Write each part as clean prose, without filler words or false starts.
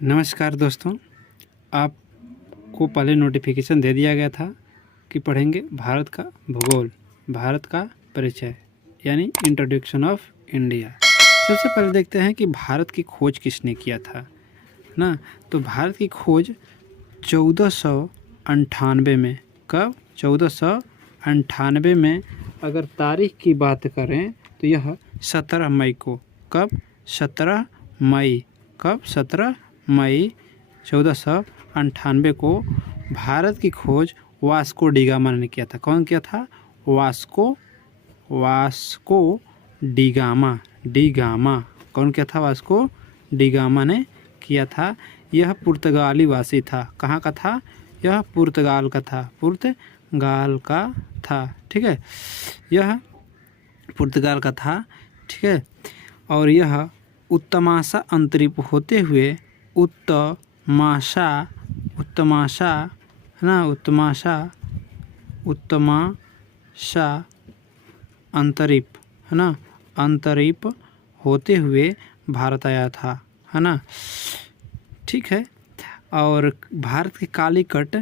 नमस्कार दोस्तों, आपको पहले नोटिफिकेशन दे दिया गया था कि पढ़ेंगे भारत का भूगोल, भारत का परिचय यानी इंट्रोडक्शन ऑफ इंडिया। सबसे पहले देखते हैं कि भारत की खोज किसने किया था ना। तो भारत की खोज 1498 में, कब? 1498 में। अगर तारीख की बात करें तो यह 17 मई को, कब? 17 मई, कब? 17 मई 1498 को भारत की खोज वास्को डी गामा ने किया था। कौन किया था? Vasco D gamma. कौन किया था? वास्को डी गामा ने किया था। यह पुर्तगाली वासी था। कहाँ का था? यह पुर्तगाल का था। ठीक है, यह पुर्तगाल का था। ठीक है, और यह उत्तमाशा अंतरिप होते हुए उत्तमाशा अंतरिप, है ना, अंतरिप होते हुए भारत आया था, है ना। ठीक है, और भारत के कालीकट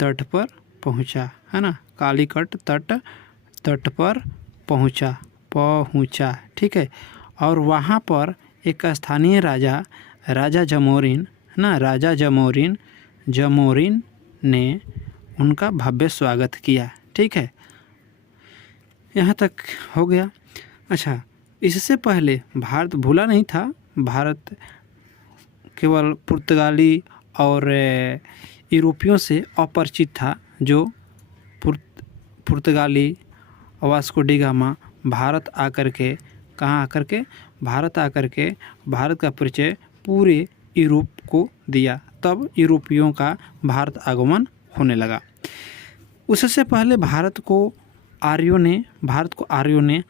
तट पर पहुंचा, है ना। कालीकट तट पर पहुंचा। ठीक है, और वहाँ पर एक स्थानीय राजा जमोरिन, है ना, राजा जमोरिन ने उनका भव्य स्वागत किया। ठीक है, यहाँ तक हो गया। अच्छा, इससे पहले भारत भूला नहीं था। भारत केवल पुर्तगाली और यूरोपियों से अपरिचित था। जो पुर्तगाली वास्को डी गामा भारत आकर के, कहाँ आकर के? भारत आकर के भारत का परिचय पूरे यूरोप को दिया। तब यूरोपियों का भारत आगमन होने लगा। उससे पहले भारत को आर्यों ने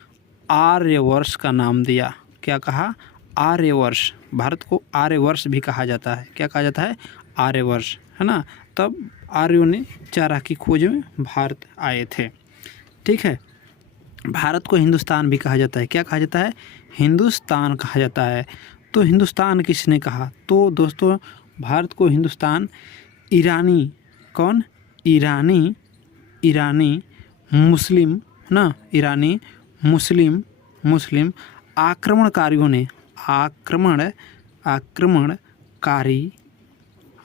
आर्यवर्ष का नाम दिया। क्या कहा? आर्यवर्ष। भारत को आर्यवर्ष भी कहा जाता है। क्या कहा जाता है? आर्यवर्ष, है ना। तब आर्यों ने चारा की खोज में भारत आए थे। ठीक है, भारत को हिंदुस्तान भी कहा जाता है। क्या कहा जाता है? हिंदुस्तान कहा जाता है। तो हिंदुस्तान किसने कहा? तो दोस्तों, भारत को हिंदुस्तान ईरानी, कौन? ईरानी मुस्लिम, है ना, ईरानी मुस्लिम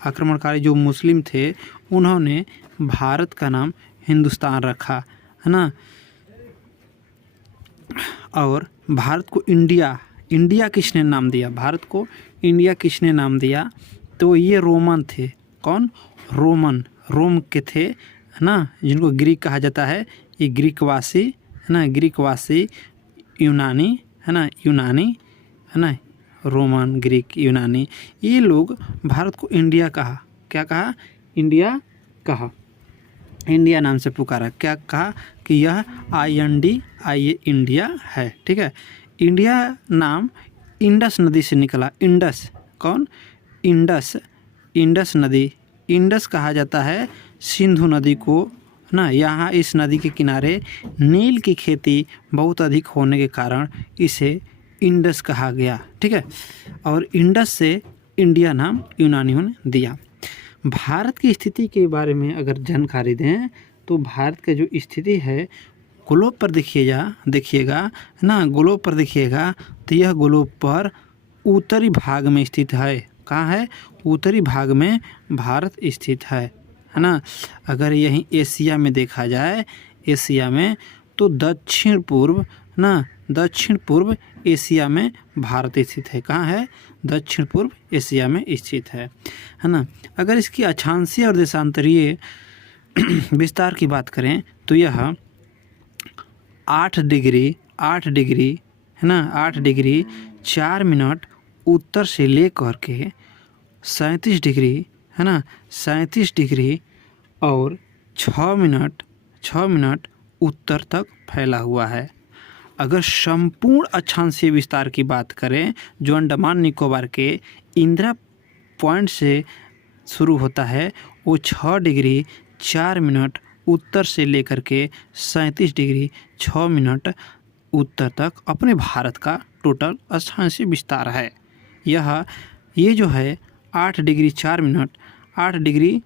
आक्रमणकारी जो मुस्लिम थे, उन्होंने भारत का नाम हिंदुस्तान रखा, है ना। और भारत को इंडिया किसने नाम दिया? भारत को इंडिया किसने नाम दिया? तो ये रोमन थे। कौन? रोम के थे, है ना, जिनको ग्रीक कहा जाता है। ये ग्रीकवासी, है ना, यूनानी, है ना, रोमन, ग्रीक, यूनानी, ये लोग भारत को इंडिया कहा। क्या कहा? इंडिया कहा। इंडिया नाम से पुकारा। क्या कहा? कि यह ये इंडिया है। ठीक है, इंडिया नाम इंडस नदी से निकला। इंडस, कौन? इंडस नदी। इंडस कहा जाता है सिंधु नदी को, ना। यहाँ इस नदी के किनारे नील की खेती बहुत अधिक होने के कारण इसे इंडस कहा गया। ठीक है, और इंडस से इंडिया नाम यूनानियों ने दिया। भारत की स्थिति के बारे में अगर जानकारी दें तो भारत का जो स्थिति है, ग्लोब पर देखिएगा ना, ग्लोब पर देखिएगा तो यह ग्लोब पर उत्तरी भाग में स्थित है। कहाँ है? उत्तरी भाग में भारत स्थित है ना। अगर यहीं एशिया में देखा जाए, एशिया में, तो दक्षिण पूर्व एशिया में भारत स्थित है। कहाँ है? दक्षिण पूर्व एशिया में स्थित है ना। अगर इसकी अक्षांशीय और देशांतरीय विस्तार की बात करें तो यह 8 डिग्री, है ना, 8 डिग्री 4 मिनट उत्तर से लेकर के 37 डिग्री, है ना, 37 डिग्री और 6 मिनट उत्तर तक फैला हुआ है। अगर संपूर्ण अक्षांशीय विस्तार की बात करें, जो अंडमान निकोबार के इंदिरा पॉइंट से शुरू होता है, वो 6 डिग्री 4 मिनट उत्तर से लेकर के 37 डिग्री 6 मिनट उत्तर तक अपने भारत का टोटल अक्षांशीय विस्तार है। ये जो है 8 डिग्री 4 मिनट 8 डिग्री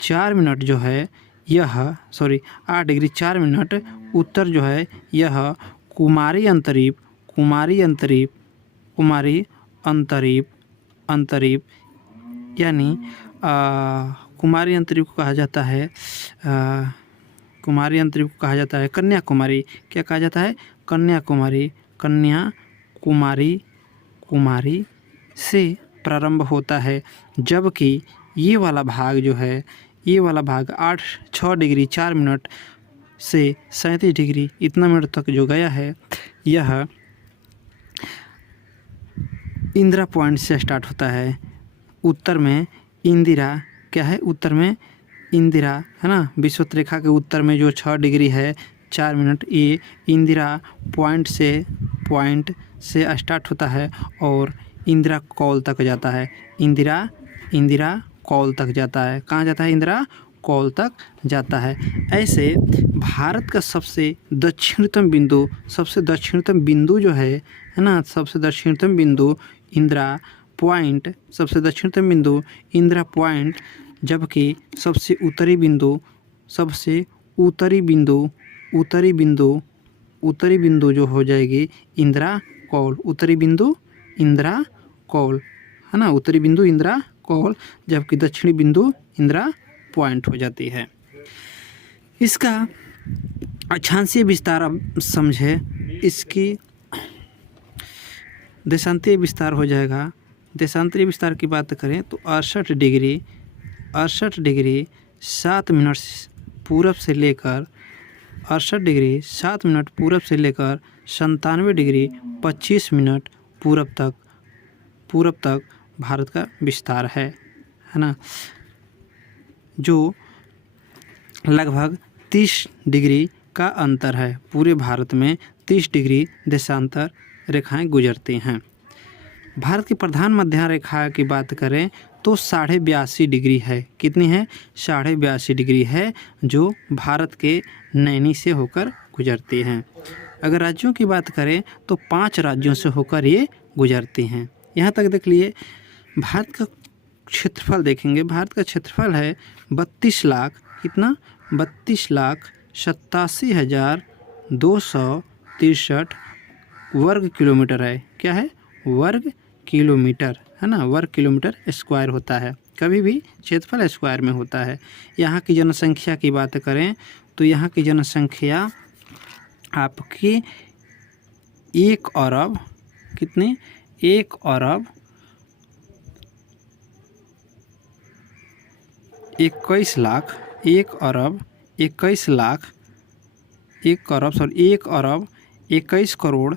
4 मिनट जो है यह 8 डिग्री 4 मिनट उत्तर जो है यह कुमारी अंतरीप यानी कुमारी अंतरीप को कहा जाता है कन्याकुमारी। क्या कहा जाता है? कन्याकुमारी से प्रारंभ होता है, जबकि ये वाला भाग 6 डिग्री 4 मिनट से 37 डिग्री इतना मिनट तक जो गया है यह इंदिरा पॉइंट से स्टार्ट होता है। उत्तर में इंदिरा है ना, विषुवत रेखा के उत्तर में जो 6 डिग्री है 4 मिनट ये इंदिरा पॉइंट से स्टार्ट होता है और इंदिरा कौल तक जाता है। इंदिरा कौल तक जाता है। कहाँ जाता है? इंदिरा कौल तक जाता है। ऐसे भारत का सबसे दक्षिणतम बिंदु जो है ना, सबसे दक्षिणतम बिंदु इंदिरा पॉइंट, जबकि सबसे उत्तरी बिंदु जो हो जाएगी इंदिरा कौल। उत्तरी बिंदु इंदिरा कौल है ना, उत्तरी बिंदु इंदिरा कौल, जबकि दक्षिणी बिंदु इंदिरा पॉइंट हो जाती है। इसका अक्षांशीय विस्तार अब समझे। इसकी देशांतरीय विस्तार हो जाएगा। देशांतरीय विस्तार की बात करें तो 68 डिग्री 7 मिनट पूरब से लेकर 97 डिग्री 25 मिनट पूरब तक भारत का विस्तार है ना, जो लगभग 30 डिग्री का अंतर है। पूरे भारत में 30 डिग्री देशांतर रेखाएं गुजरती हैं। भारत की प्रधान मध्य रेखा की बात करें तो 82.5 डिग्री है। कितनी है? 82.5 डिग्री है, जो भारत के नैनी से होकर गुजरती हैं। अगर राज्यों की बात करें तो 5 राज्यों से होकर ये गुजरती हैं। यहाँ तक देख लिए। भारत का क्षेत्रफल देखेंगे। भारत का क्षेत्रफल है 32 लाख 87,263 वर्ग किलोमीटर है। क्या है? वर्ग किलोमीटर है ना, वर्ग किलोमीटर स्क्वायर होता है। कभी भी क्षेत्रफल स्क्वायर में होता है। यहाँ की जनसंख्या की बात करें तो यहाँ की जनसंख्या आपकी 1 अरब 1 अरब 21 लाख 1 अरब 21 लाख 1 अरब 21 करोड़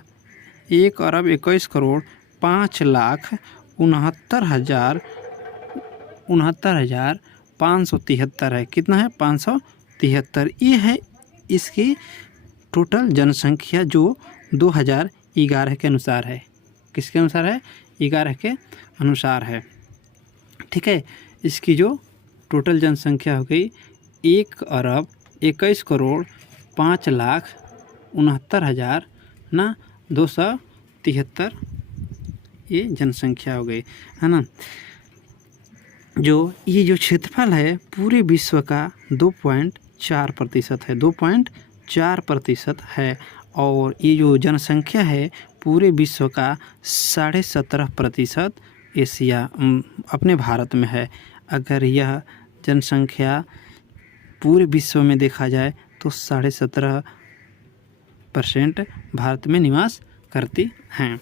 1 अरब 21 करोड़ 5,69,573 है। कितना है? 573। ये है इसकी टोटल जनसंख्या, जो 2011 के अनुसार है। किसके अनुसार है? 11 के अनुसार है। ठीक है। इसकी जो टोटल जनसंख्या हो गई 1 अरब 21 करोड़ 5,69,273 ये जनसंख्या हो गई है ना। ये जो क्षेत्रफल है पूरे विश्व का 2.4% है। 2.4% है। और ये जो जनसंख्या है पूरे विश्व का 17.5% एशिया अपने भारत में है। अगर यह जनसंख्या पूरे विश्व में देखा जाए तो 17.5% भारत में निवास करती हैं।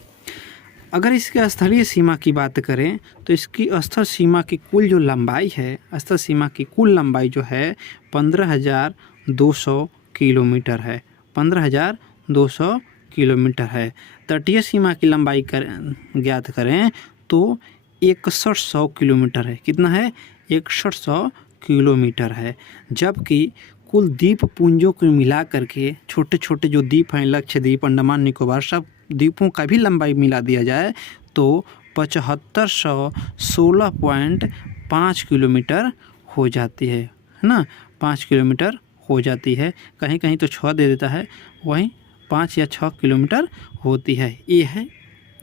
अगर इसके स्थलीय सीमा की बात करें तो इसकी स्थल सीमा की कुल जो लंबाई है, स्थल सीमा की कुल लंबाई जो है 15,200 किलोमीटर है। 15,200 किलोमीटर है। तटीय सीमा की लंबाई ज्ञात करें तो 6100 किलोमीटर है। कितना है? 6100 किलोमीटर है। जबकि कुल द्वीप पुंजों को मिला करके छोटे छोटे जो द्वीप हैं, लक्षद्वीप, अंडमान निकोबार, सब द्वीपों का भी लंबाई मिला दिया जाए तो 7516.5 किलोमीटर हो जाती है ना। 5 किलोमीटर हो जाती है। कहीं कहीं तो 6 दे देता है, वहीं 5 या 6 किलोमीटर होती है। ये है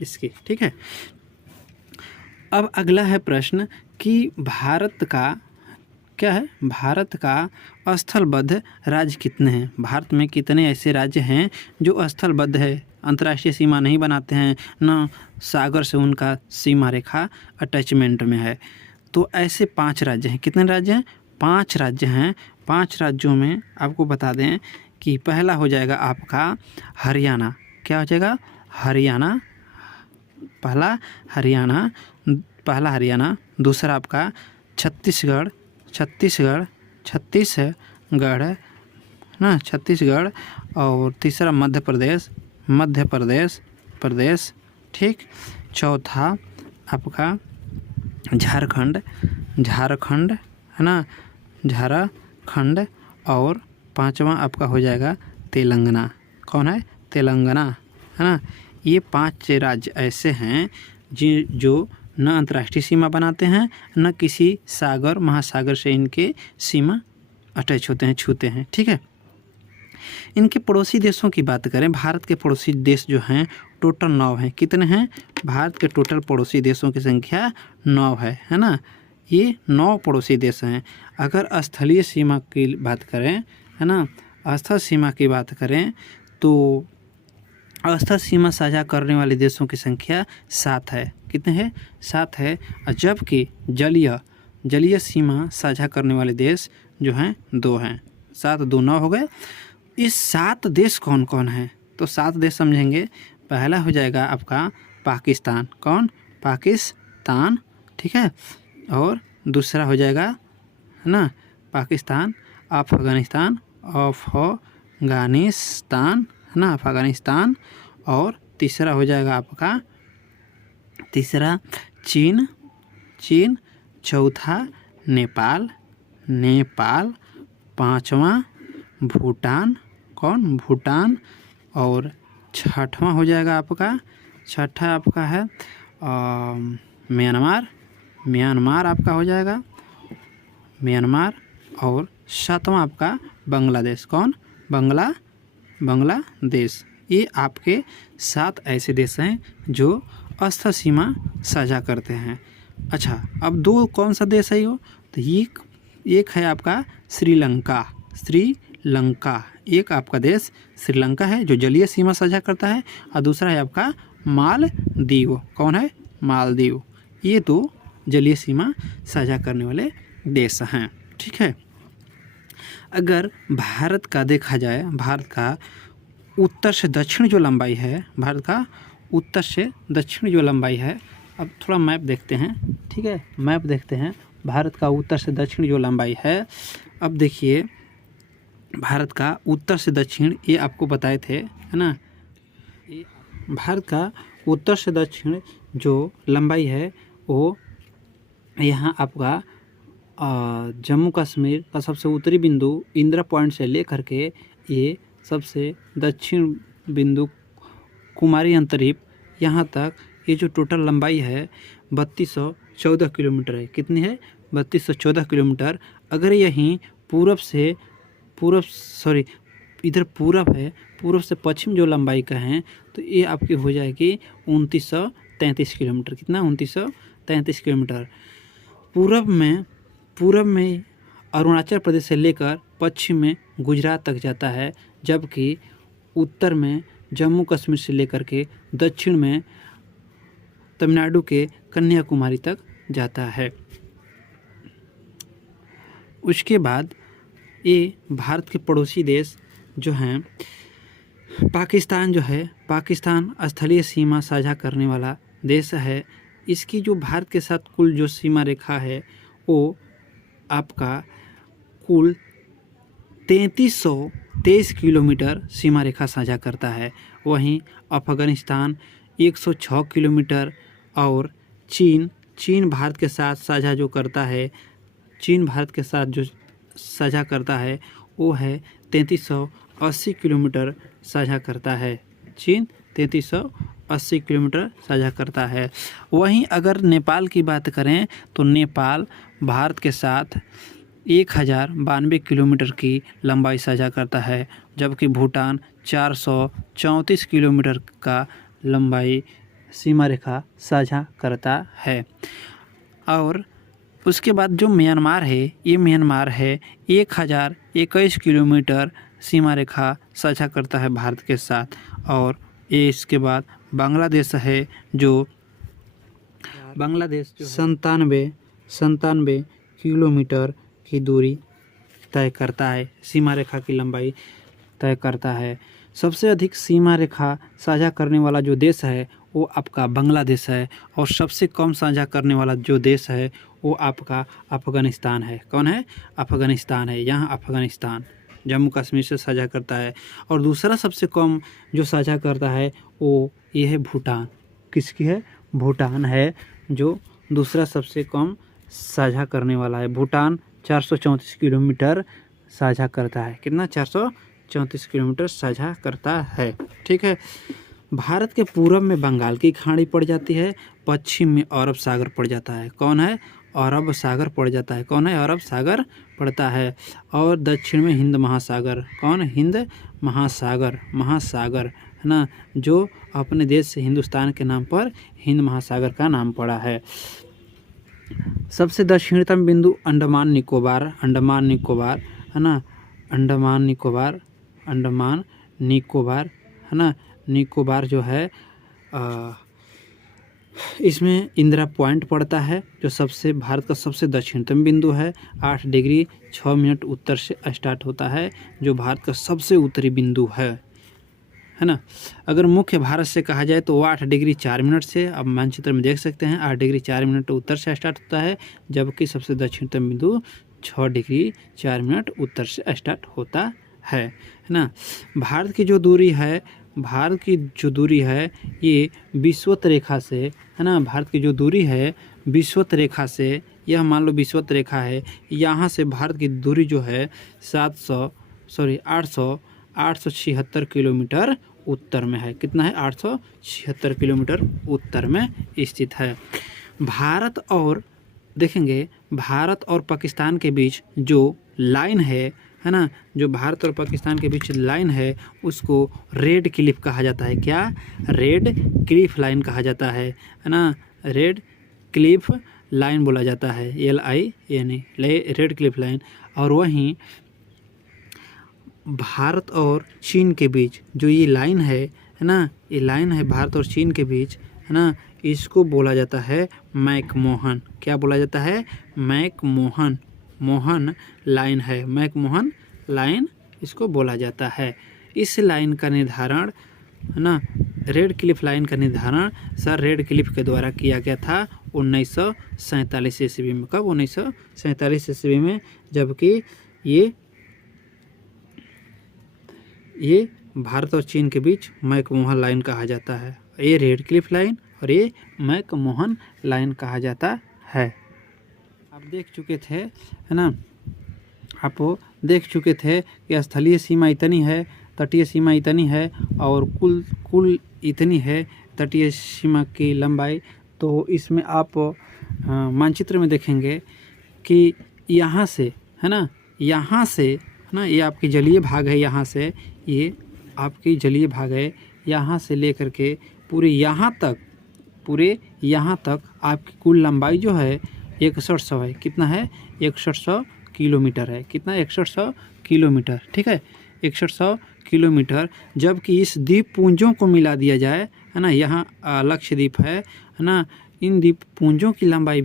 इसकी, ठीक है। अब अगला है प्रश्न कि भारत का क्या है, भारत का स्थलबद्ध राज्य कितने हैं? भारत में कितने ऐसे राज्य हैं जो स्थलबद्ध है, अंतर्राष्ट्रीय सीमा नहीं बनाते हैं, न सागर से उनका सीमा रेखा अटैचमेंट में है? तो ऐसे 5 राज्य हैं। कितने राज्य हैं? 5 राज्य हैं। 5 राज्यों में आपको बता दें कि पहला हो जाएगा आपका हरियाणा। क्या हो जाएगा? हरियाणा, पहला हरियाणा। दूसरा आपका छत्तीसगढ़ ना, छत्तीसगढ़। और तीसरा मध्य प्रदेश, ठीक। चौथा आपका झारखंड है ना, झारखंड। और पांचवा आपका हो जाएगा तेलंगाना। कौन है? तेलंगाना, है ना। ये 5 राज्य ऐसे हैं जो न अंतर्राष्ट्रीय सीमा बनाते हैं, न किसी सागर महासागर से इनके सीमा अटैच होते हैं, छूते हैं, ठीक है। इनके पड़ोसी देशों की बात करें, भारत के पड़ोसी देश जो हैं टोटल 9 हैं। कितने हैं? भारत के टोटल पड़ोसी देशों की संख्या 9 है ना। ये 9 पड़ोसी देश हैं। अगर स्थलीय सीमा की बात करें, है ना, स्थल सीमा की बात करें तो स्थल सीमा साझा करने वाले देशों की संख्या 7 है। कितने हैं? 7 है। और जबकि जलीय सीमा साझा करने वाले देश जो हैं 2 हैं। 7 2 9 हो गए। इस 7 देश कौन कौन हैं? तो 7 देश समझेंगे। पहला हो जाएगा आपका पाकिस्तान। कौन? पाकिस्तान, ठीक है। और दूसरा हो जाएगा, है ना, पाकिस्तान, अफगानिस्तान, है ना, अफगानिस्तान। और तीसरा हो जाएगा आपका चीन। चौथा नेपाल। पांचवा भूटान। कौन? भूटान। और छठवां हो जाएगा आपका है म्यांमार आपका हो जाएगा, म्यांमार। और 7वां आपका बांग्लादेश। कौन? बांग्लादेश। ये आपके 7 ऐसे देश हैं जो स्थल सीमा साझा करते हैं। अच्छा, अब 2 कौन सा देश है वो? तो एक है आपका श्रीलंका। एक आपका देश श्रीलंका है जो जलीय सीमा साझा करता है। और दूसरा है आपका मालदीव। कौन है? मालदीव। ये 2 जलीय सीमा साझा करने वाले देश हैं, ठीक है। अगर भारत का देखा जाए, भारत का उत्तर से दक्षिण जो लंबाई है, अब थोड़ा मैप देखते हैं, ठीक है। मैप देखते हैं भारत का उत्तर से दक्षिण जो लंबाई है। अब देखिए भारत का उत्तर से दक्षिण ये आपको बताए थे, है ना। भारत का उत्तर से दक्षिण जो लंबाई है वो यहाँ आपका जम्मू कश्मीर का सबसे उत्तरी बिंदु इंदिरा पॉइंट से लेकर के ये सबसे दक्षिण बिंदु कुमारी अंतरीप यहाँ तक, ये जो टोटल लंबाई है 3214 किलोमीटर है। कितनी है? 3214 किलोमीटर। अगर यहीं इधर पूर्व से पश्चिम जो लंबाई का है तो ये आपकी हो जाएगी 2933 किलोमीटर। कितना? 2933 किलोमीटर। पूर्व में अरुणाचल प्रदेश से लेकर पश्चिम में गुजरात तक जाता है, जबकि उत्तर में जम्मू कश्मीर से लेकर के दक्षिण में तमिलनाडु के कन्याकुमारी तक जाता है। उसके बाद ये भारत के पड़ोसी देश जो हैं, पाकिस्तान स्थलीय सीमा साझा करने वाला देश है। इसकी जो भारत के साथ कुल जो सीमा रेखा है वो आपका कुल 3323 किलोमीटर सीमा रेखा साझा करता है। वहीं अफगानिस्तान 106 किलोमीटर। और चीन भारत के साथ साझा करता है वो है 3380 किलोमीटर साझा करता है। चीन 3380 किलोमीटर साझा करता है। वहीं अगर नेपाल की बात करें तो नेपाल भारत के साथ 1092 किलोमीटर की लंबाई साझा करता है। जबकि भूटान 434 किलोमीटर का लंबाई सीमा रेखा साझा करता है। और उसके बाद जो म्यांमार है, ये म्यांमार है 1021 किलोमीटर सीमा रेखा साझा करता है भारत के साथ। और ये इसके बाद बांग्लादेश है, जो बांग्लादेश 97 किलोमीटर की दूरी तय करता है, सीमा रेखा की लंबाई तय करता है। सबसे अधिक सीमा रेखा साझा करने वाला जो देश है वो आपका बांग्लादेश है, और सबसे कम साझा करने वाला जो देश है वो आपका अफ़गानिस्तान है। कौन है? अफ़गानिस्तान है। यहाँ अफ़गानिस्तान जम्मू कश्मीर से साझा करता है। और दूसरा सबसे कम जो साझा करता है वो ये है भूटान। किसकी है? भूटान है जो दूसरा सबसे कम साझा करने वाला है। भूटान 434 किलोमीटर साझा करता है। कितना? 434 किलोमीटर साझा करता है। ठीक है। भारत के पूरब में बंगाल की खाड़ी पड़ जाती है, पश्चिम में अरब सागर पड़ जाता है। कौन है? अरब सागर पड़ जाता है। कौन है? अरब सागर पड़ता है। और दक्षिण में हिंद महासागर। कौन? हिंद महासागर है ना, जो अपने देश से हिंदुस्तान के नाम पर हिंद महासागर का नाम पड़ा है। सबसे दक्षिणतम बिंदु अंडमान निकोबार है ना, अंडमान निकोबार है ना। निकोबार जो है इसमें इंदिरा पॉइंट पड़ता है, जो सबसे भारत का सबसे दक्षिणतम बिंदु है। 8 डिग्री 6 मिनट उत्तर से स्टार्ट होता है, जो भारत का सबसे उत्तरी बिंदु है ना। अगर मुख्य भारत से कहा जाए तो वो 8 डिग्री 4 मिनट से, अब मानचित्र में देख सकते हैं, 8 डिग्री 4 मिनट उत्तर से स्टार्ट होता है, जबकि सबसे दक्षिणतम बिंदु 6 डिग्री 4 मिनट उत्तर से स्टार्ट होता है ना। भारत की जो दूरी है ये विषुवत रेखा से है ना। भारत की जो दूरी है विषुवत रेखा से, यह मान लो विषुवत रेखा है, यहाँ से भारत की दूरी जो है 876 किलोमीटर उत्तर में है। कितना है? 876 किलोमीटर उत्तर में स्थित है। भारत और पाकिस्तान के बीच जो लाइन है ना, जो भारत और पाकिस्तान के बीच लाइन है उसको रेड क्लिफ कहा जाता है। क्या? रेड क्लिफ लाइन कहा जाता है ना। रेड क्लिफ लाइन बोला जाता है, LIN, रेड क्लिफ लाइन। और वहीं भारत और चीन के बीच जो ये लाइन है ना, ये लाइन है भारत और चीन के बीच है ना, इसको बोला जाता है मैकमोहन। क्या बोला जाता है? मैकमोहन लाइन है। मैकमोहन लाइन इसको बोला जाता है। इस लाइन का निर्धारण है ना, रेड क्लिफ लाइन का निर्धारण सर रेड क्लिफ के द्वारा किया गया था 1947 ईस्वी में। कब? 1947 ईस्वी में। जबकि ये भारत और चीन के बीच मैकमोहन लाइन कहा जाता है। ये रेड क्लिफ लाइन और ये मैकमोहन लाइन कहा जाता है। आप देख चुके थे है ना, आप देख चुके थे कि स्थलीय सीमा इतनी है, तटीय सीमा इतनी है, और कुल इतनी है तटीय सीमा की लंबाई। तो इसमें आप मानचित्र में देखेंगे कि यहाँ से है ना, ये आपकी जलीय भाग है। यहाँ से ये आपकी जलीय भाग है, यहाँ से लेकर के पूरे यहाँ तक आपकी कुल लंबाई जो है 6100 है। कितना है? 6100 किलोमीटर है। कितना? 6100 किलोमीटर। ठीक है, 6100 किलोमीटर। जबकि इस द्वीप पुंजों को मिला दिया जाए है ना, यहाँ लक्षद्वीप है ना, इन द्वीप पुंजों की लंबाई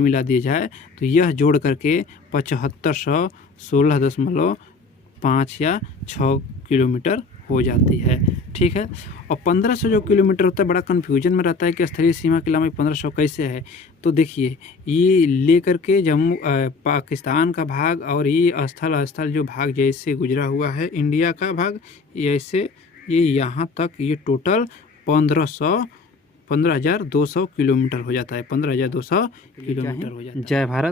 मिला दी जाए तो यह जोड़ करके 7516.5 या 6 किलोमीटर हो जाती है। ठीक है। और 1500 जो किलोमीटर होता है, बड़ा कन्फ्यूजन में रहता है कि स्थलीय सीमा की लंबाई 1500 कैसे है। तो देखिए, ये लेकर के जम्मू पाकिस्तान का भाग और ये स्थल जो भाग जैसे गुजरा हुआ है इंडिया का भाग, ऐसे ये यहाँ तक ये टोटल 15,200 किलोमीटर हो जाता है। 15,200 किलोमीटर हो जाता है। जय भारत।